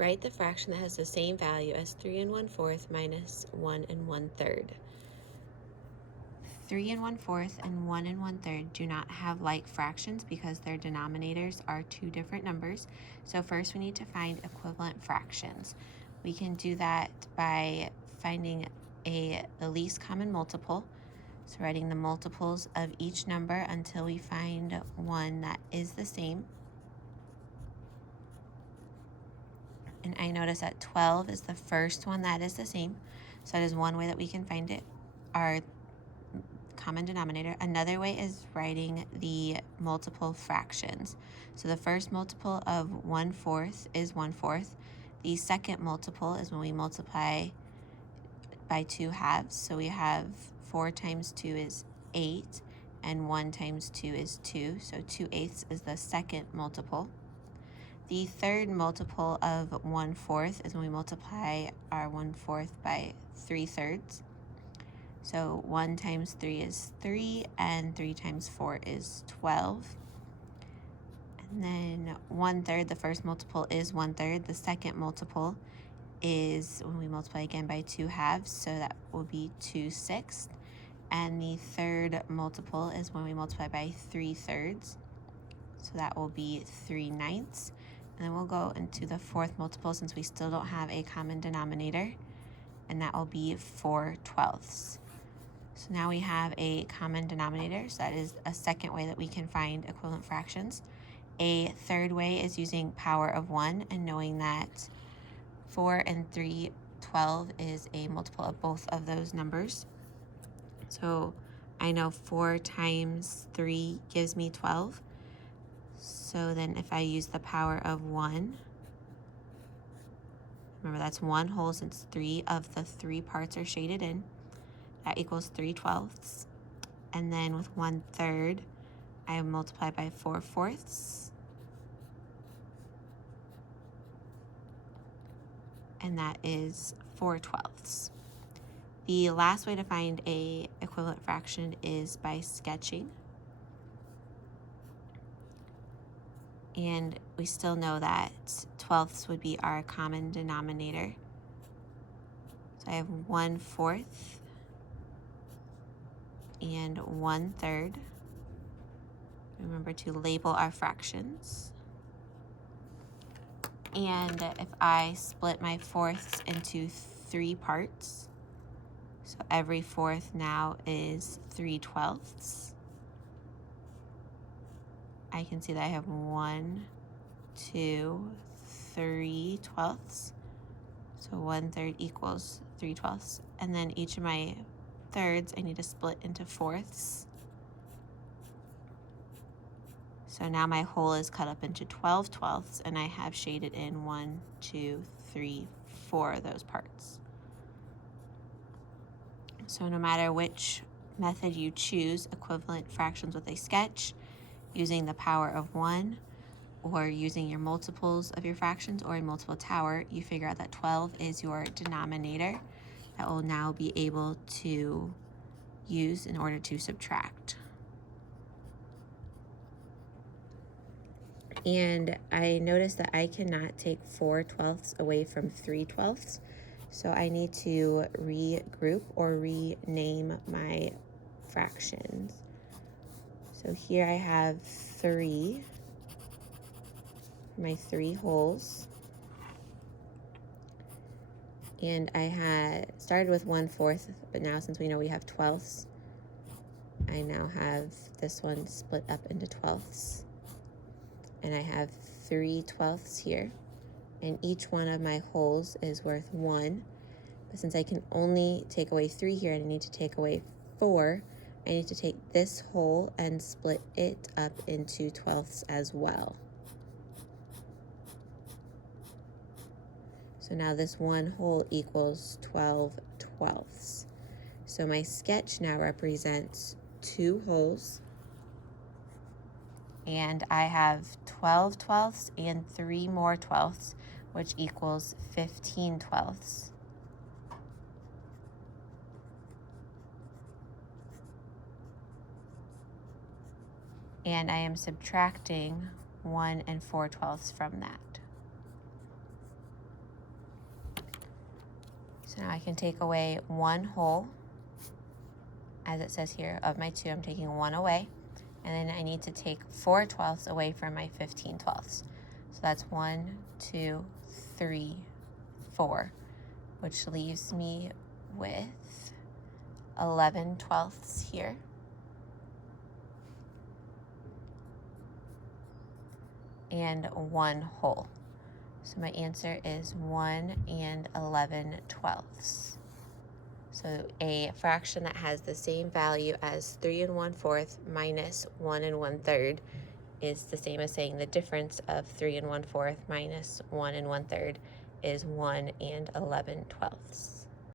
Write the fraction that has the same value as 3 1/4 minus 1 1/3. 3 1/4 and 1 1/3 do not have like fractions because their denominators are two different numbers. So first we need to find equivalent fractions. We can do that by finding the least common multiple. So writing the multiples of each number until we find one that is the same. And I notice that 12 is the first one that is the same. So that is one way that we can find it, our common denominator. Another way is writing the multiple fractions. So the first multiple of 1/4 is 1/4. The second multiple is when we multiply by 2 halves. So we have 4 times 2 is 8, and 1 times 2 is 2. So 2/8 is the second multiple. The third multiple of 1/4 is when we multiply our 1/4 by 3/3. So 1 times 3 is 3, and 3 times 4 is 12. And then 1/3, the first multiple is 1/3. The second multiple is when we multiply again by 2 halves, so that will be 2/6. And the third multiple is when we multiply by 3/3, so that will be 3/9. And then we'll go into the fourth multiple since we still don't have a common denominator, and that will be 4/12. So now we have a common denominator, so that is a second way that we can find equivalent fractions. A third way is using power of 1 and knowing that 4 and 3, 12 is a multiple of both of those numbers. So I know 4 times 3 gives me 12. So then if I use the power of 1, remember that's 1 whole since 3 of the 3 parts are shaded in. That equals 3/12. And then with 1/3, I multiply by 4/4. And that is 4/12. The last way to find a equivalent fraction is by sketching. And we still know that 12ths would be our common denominator. So I have 1/4 and 1/3. Remember to label our fractions. And if I split my fourths into 3 parts, so every fourth now is 3/12. I can see that I have 1, 2, 3/12. So 1/3 equals 3/12. And then each of my thirds I need to split into fourths. So now my whole is cut up into 12/12, and I have shaded in 1, 2, 3, 4 of those parts. So no matter which method you choose, equivalent fractions with a sketch, using the power of 1, or using your multiples of your fractions, or a multiple tower, you figure out that 12 is your denominator that will now be able to use in order to subtract. And I noticed that I cannot take 4/12 away from 3/12. So I need to regroup or rename my fractions. So here I have 3, my 3 wholes. And I had started with 1/4, but now since we know we have 12ths, I now have this one split up into 12ths. And I have 3/12 here, and each one of my wholes is worth 1. But since I can only take away 3 here and I need to take away 4, I need to take this whole and split it up into 12ths as well. So now this 1 whole equals 12/12. So my sketch now represents 2 wholes, and I have 12/12 and 3 more 12ths, which equals 15/12. And I am subtracting 1 4/12 from that. So now I can take away 1 whole, as it says here, of my 2, I'm taking 1 away. And then I need to take 4 twelfths away from my 15 twelfths. So that's 1, 2, 3, 4, which leaves me with 11 twelfths here. And 1 whole. So my answer is 1 and 11 twelfths. So a fraction that has the same value as 3 1/4 minus 1 1/3 is the same as saying the difference of 3 1/4 minus 1 1/3 is 1 and 11 twelfths.